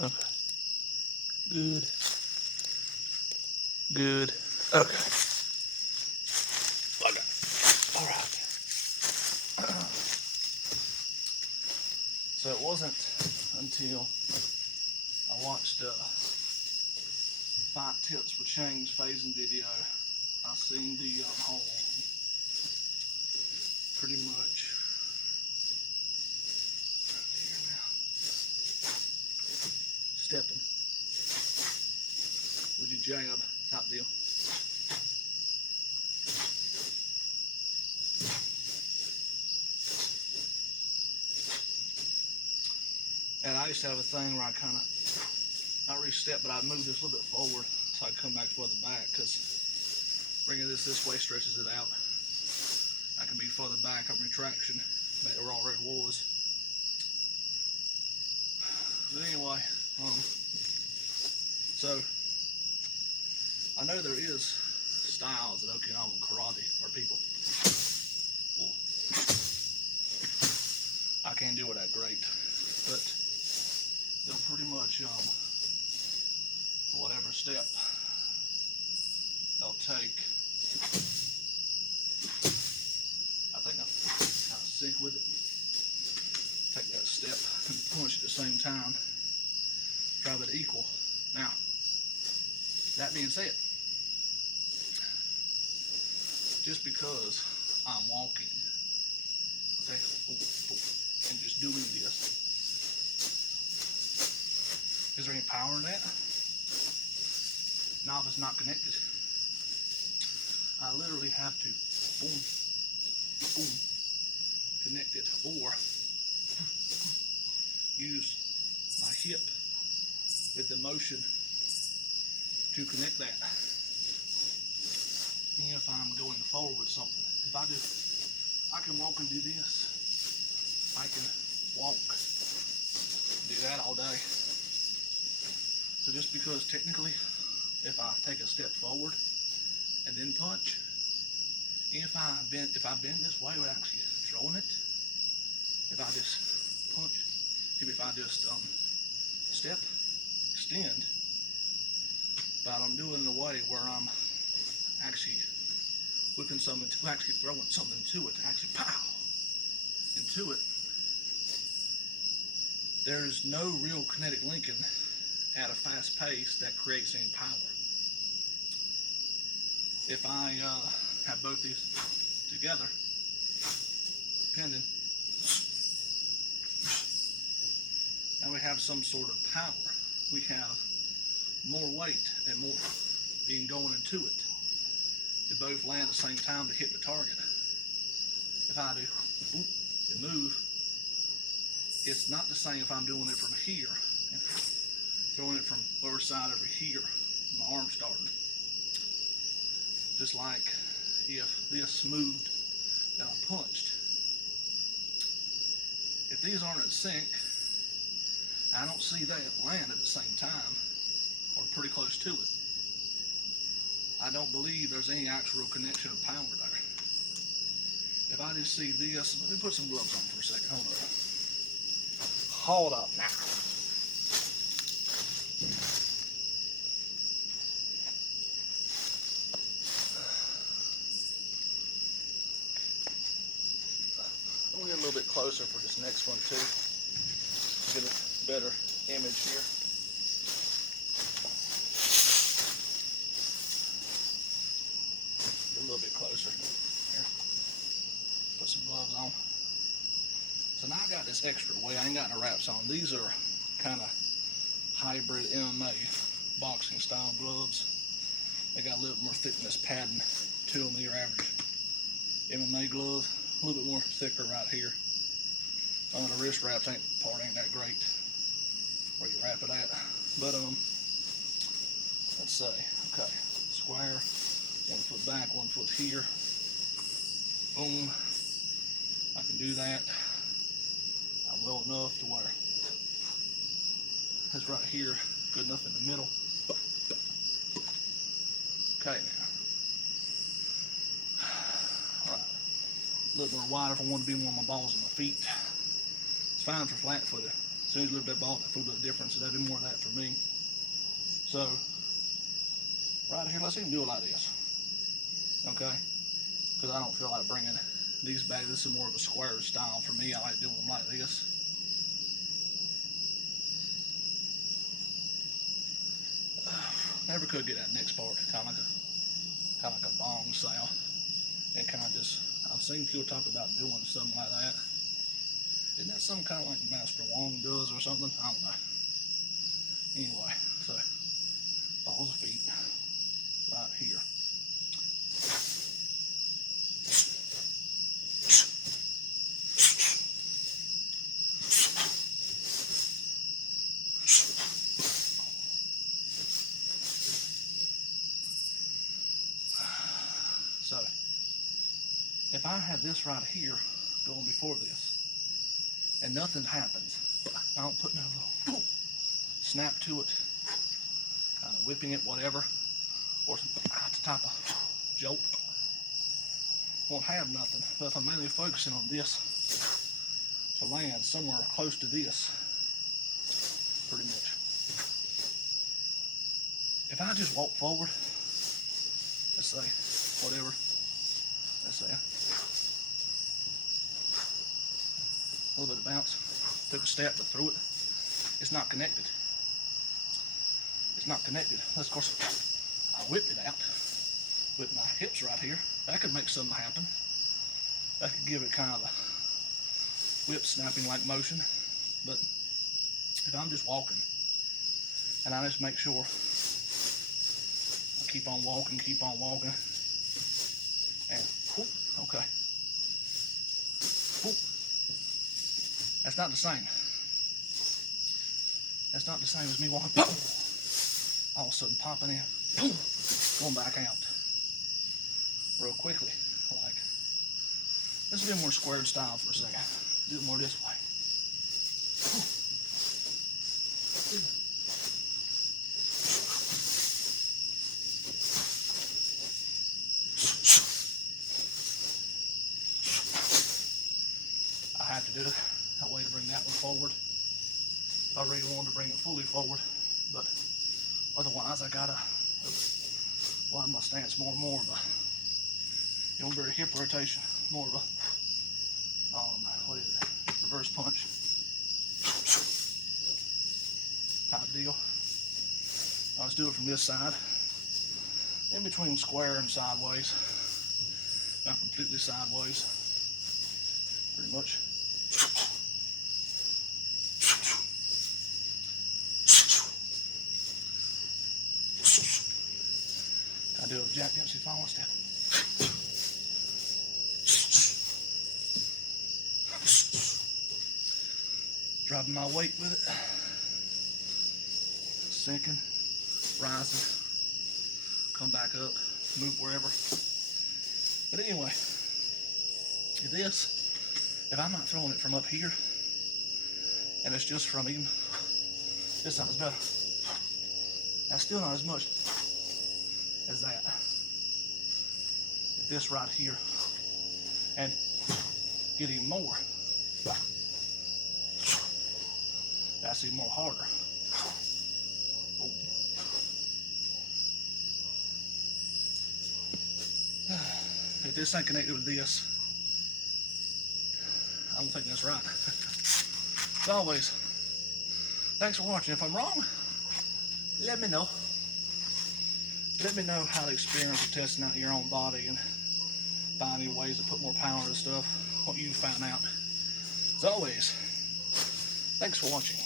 Okay. Good. Good. Okay. Okay. All right. So it wasn't until I watched 5 Tips with Shane's phasing video, I seen the hole pretty much right here now. Stepping with your jab type deal. And I used to have a thing where I kind of, not really step, but I'd move this a little bit forward so I'd come back further back, because bringing this way stretches it out. I can be further back on retraction, back where I already was. But anyway, so I know there is styles in Okinawan karate where people, I can't do it that great, but they'll pretty much, whatever step they'll take, I think I'm kind of sick with it. Take that step and punch at the same time, drive it equal. Now, that being said, just because I'm walking, okay, and just doing this, is there any power in that? Now if it's not connected, I literally have to boom, boom, connect it, or use my hip with the motion to connect that. And if I'm going forward with something, if I can walk and do this, I can walk, do that all day. So just because technically, if I take a step forward and then punch, if I bend this way without actually throwing it, if I just punch, if I just step, extend, but I'm doing it in a way where I'm actually whipping something to actually throwing something to it, actually pow into it. There's no real kinetic linking at a fast pace that creates any power. If I have both these together, pending, and we have some sort of power. We have more weight and more being going into it. They both land at the same time to hit the target. If I do boop, and move, it's not the same if I'm doing it from here and throwing it from lower side over here, my arm starting. Just like if this moved and I punched. If these aren't in sync, I don't see that land at the same time, or pretty close to it. I don't believe there's any actual connection of power there. If I just see this, let me put some gloves on for a second, hold up. Hold up now. I'm gonna get a little bit closer for this next one too. Get a better image here. Get a little bit closer. Here. Put some gloves on. So now I got this extra weight. I ain't got no wraps on. These are kind of hybrid MMA boxing style gloves. They got a little more thickness padding to them than your average MMA glove. A little bit more thicker right here. The wrist wraps ain't that great where you wrap it at. But let's say, okay, square, 1 foot back, 1 foot here. Boom. I can do that. I'm well enough to where it's right here, good enough in the middle. Okay, now. Alright. A little more wider if I want to be more of my balls on my feet. It's fine for flat footed. As soon as you lift that ball, that foot a difference, so that'd be more of that for me. So, right here, let's even do it like this. Okay? Because I don't feel like bringing these back. This is more of a square style for me. I like doing them like this. Never could get that next part, kind of like a bong sound. And kind of just, I've seen people talk about doing something like that. Isn't that something kind of like Master Wong does or something? I don't know. Anyway, so balls of feet right here. So, if I have this right here going before this, and nothing happens, I don't put no little snap to it, kind of whipping it, whatever, or some type of jolt, won't have nothing. But if I'm mainly focusing on this to land somewhere close to this, pretty much. If I just walk forward, let's say, whatever, let's say, a little bit of bounce, took a step but threw it, it's not connected. It's not connected. Of course, I whipped it out with my hips right here. That could make something happen. That could give it kind of a whip snapping like motion. But if I'm just walking and I just make sure I keep on walking, and whoop, okay. Whoop. That's not the same. That's not the same as me walking, boom, all of a sudden popping in, boom, going back out real quickly. Like, let's do more squared style for a second. Do it more this way. I have to do it that way to bring that one forward. I really wanted to bring it fully forward, but otherwise I gotta widen my stance more and more of a, you know, very hip rotation, more of a, what is it, reverse punch type deal. Let's do it from this side, in between square and sideways, not completely sideways, pretty much. I do a Jack Dempsey falling step. Dropping my weight with it. Sinking, rising, come back up, move wherever. But anyway, if I'm not throwing it from up here, and it's just from even, this sounds better. That's still not as much as that. This right here, and get even more. That's even more harder. Boom. If this ain't connected with this, I don't think that's right. As always, thanks for watching. If I'm wrong, let me know. Let me know how the experience of testing out your own body and finding ways to put more power to stuff, what you found out. As always, thanks for watching.